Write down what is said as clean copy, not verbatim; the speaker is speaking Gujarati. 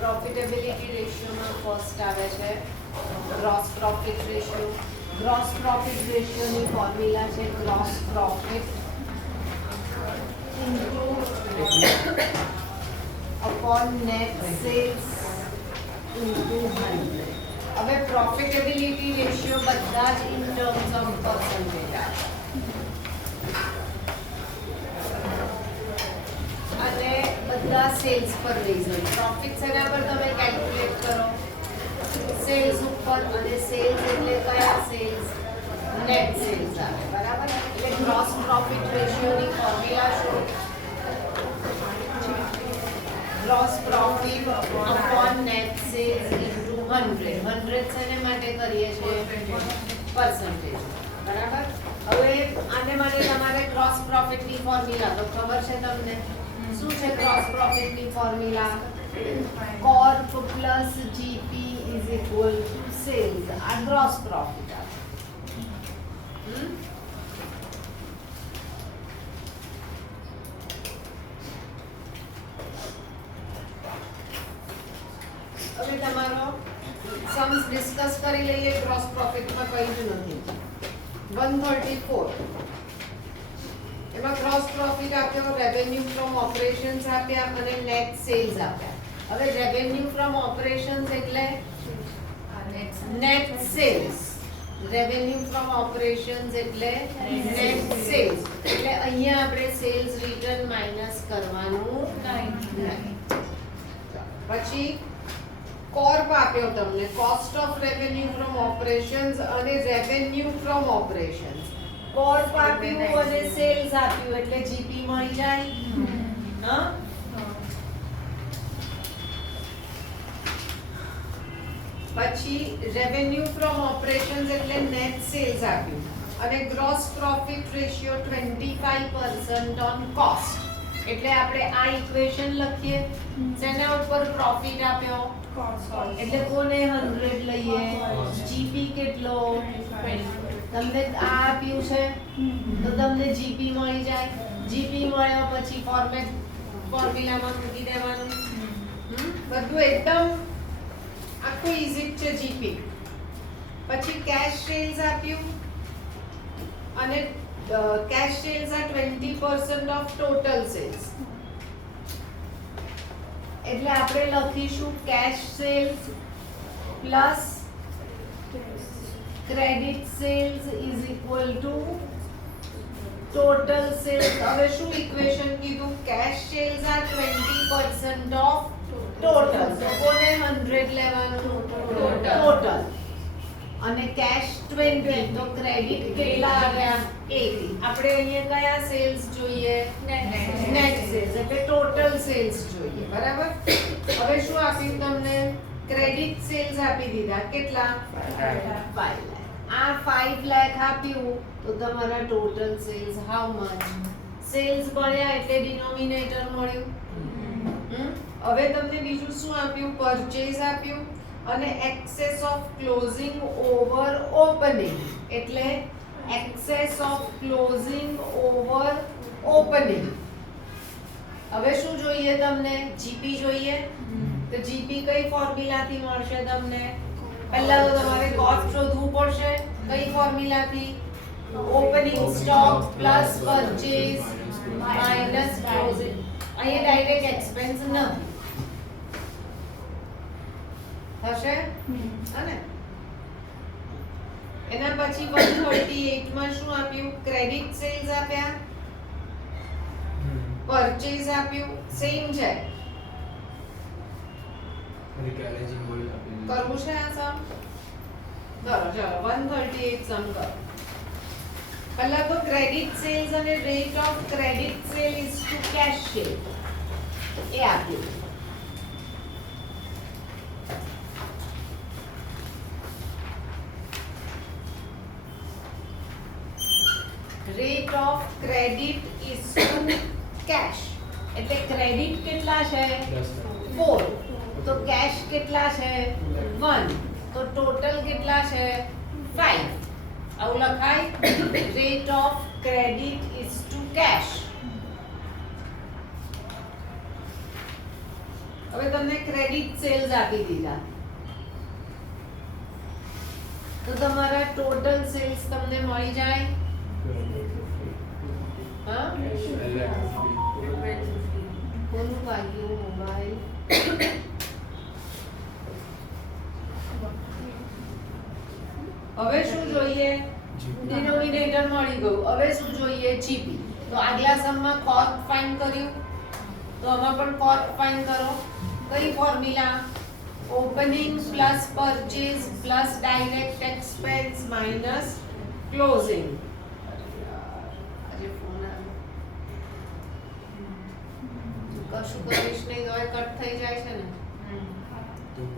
પ્રોફિટેબિલિટી રેશિયોમાં ફર્સ્ટ આવે છે gross profit ratio. Gross profit રેશિયોની ફોર્મ્યુલા છે gross profit into upon net sales into 100. હવે પ્રોફિટેબિલિટી રેશિયો બધા જ ઇન ટર્મ્સ ઓફ પર્સન્ટેજ આવે અને બધા સેલ્સ પર બેઝડ. પ્રોફિટ એના પર તમે કેલ્ક્યુલેટ કરો સેલ્સ ઉપર, અને સેલ્સ એટલે કયા સેલ્સ? નેટ સેલ્સ આવે, બરાબર. એટલે ગ્રોસ પ્રોફિટ રેશિયોની ફોર્મ્યુલા શું? Gross profit upon net sales into 100. 100 શેને માટે કરીએ છીએ? પર્સન્ટેજ, બરાબર. હવે આને માટે તમારે ગ્રોસ પ્રોફિટની ફોર્મ્યુલા તો ખબર છે તમને. શું છે ગ્રોસ પ્રોફિટની ફોર્મ્યુલા? કોર્પ plus GP is equal to sales. આ ગ્રોસ પ્રોફિટ આવે. હવે તમારો સમ્સ ડિસ્કસ કરી લઈએ. ગ્રોસ પ્રોફિટમાં કંઈ જ નથી. 134 એમાં ગ્રોસ પ્રોફિટ આપ્યો, રેવન્યુ ફ્રોમ ઓપરેશન્સ આપ્યા અને નેટ સેલ્સ આપ્યા. હવે રેવન્યુ ફ્રોમ ઓપરેશન્સ એટલે net sales. Revenue from operations એટલે નેટ સેલ્સ. એટલે અહીંયા આપણે સેલ્સ રિટર્ન માઈનસ કરવાનું નહીં. પછી કોર્પ આપ્યો તમને, cost of revenue from operations અને રેવન્યુ ફ્રોમ ઓપરેશન્સ. કોર્પ આપ્યું અને સેલ્સ આપ્યું એટલે જીપી મળી જાય. હા, પછી રેવન્યુ ફ્રોમ ઓપરેશન્સ એટલે નેટ સેલ્સ આપ્યું અને gross profit ratio 25% on cost. એટલે આપણે આ ઇક્વેશન લખીએ. જેના ઉપર પ્રોફિટ આપ્યો એટલે કોને 100 લઈએ? જીપી કેટલો? તમને આ આપ્યું છે તો તમને જીપી મળી જાય. જીપી મળ્યો પછી ફોર્મ્યુલામાં મૂકી દેવાનું. બધું એકદમ આખું ઈઝી છે. જીપી પછી કેશ સેલ્સ આપ્યું અને કેશ સેલ્સ આ 20% ઓફ ટોટલ સેલ્સ. એટલે આપણે લખીશું cash sales plus credit sales is equal to total sales. હવે શું ઇક્વેશન કીધું? કેશ સેલ્સ આ 20% ઓફ ટોટલ. તો કોને 100 લેવાનું? ટોટલ. અને કેશ 20 તો ક્રેડિટ કેટલા આવ્યા? 80. આપણે અહીંયા કયા સેલ્સ જોઈએ? Net sales. એટલે ટોટલ સેલ્સ જોઈએ, બરાબર. હવે શું આપ્યું તમને? ક્રેડિટ સેલ્સ આપી દીધા. કેટલા? 5 લાખ. આ 5 લાખ આપ્યું તો તમારા total sales how much? Sales મળ્યા એટલે ડિનોમિનેટર મળ્યું. હવે તમને બીજું શું આપ્યું? પરચેઝ આપ્યું અને excess of closing over opening. એટલે excess of closing over opening. હવે શું જોઈએ તમને? જીપી જોઈએ. તો જીપી કઈ ફોર્મ્યુલાથી મળશે તમને? પહેલા તો તમારે કોસ્ટ શોધવું પડશે. કઈ ફોર્મ્યુલાથી? Opening stock plus purchase minus closing. અહીંયા ડાયરેક્ટ એક્સપેન્સ નથી થશે અને એના પછી 138 માં શું આપ્યું? ક્રેડિટ સેલ્સ આપ્યા, પરચેઝ આપ્યું. સેમ છે. કરવું છે આ સમ? ચલો 138 સમ કરો. પહેલા તો ક્રેડિટ સેલ્સ અને rate of credit sale is to cash sale એ આપ્યું. Rate of credit is to cash. એટલે ક્રેડિટ કેટલા છે? 4. તો કેશ કેટલા છે? 1. તો ટોટલ કેટલા છે? 5. આવું લખાય. Rate of credit is to cash. હવે તમને ક્રેડિટ સેલ્સ આપી દીધા તો તમારા ટોટલ સેલ્સ તમને મળી જાય હા કોનું વાગ્યું મોબાઈલ હવે શું જોઈએ ડિનોમિનેટર મળી ગયું હવે શું જોઈએ જીપી તો આગલા સમમાં કોસ્ટ ફાઇન્ડ કર્યું તો આમાં પણ કોસ્ટ ફાઇન્ડ કરો કઈ formula opening plus purchase plus direct expense minus closing આજે ફોન આવ્યો કશું કરીશ નહીં તો કટ થઈ જાય છે ને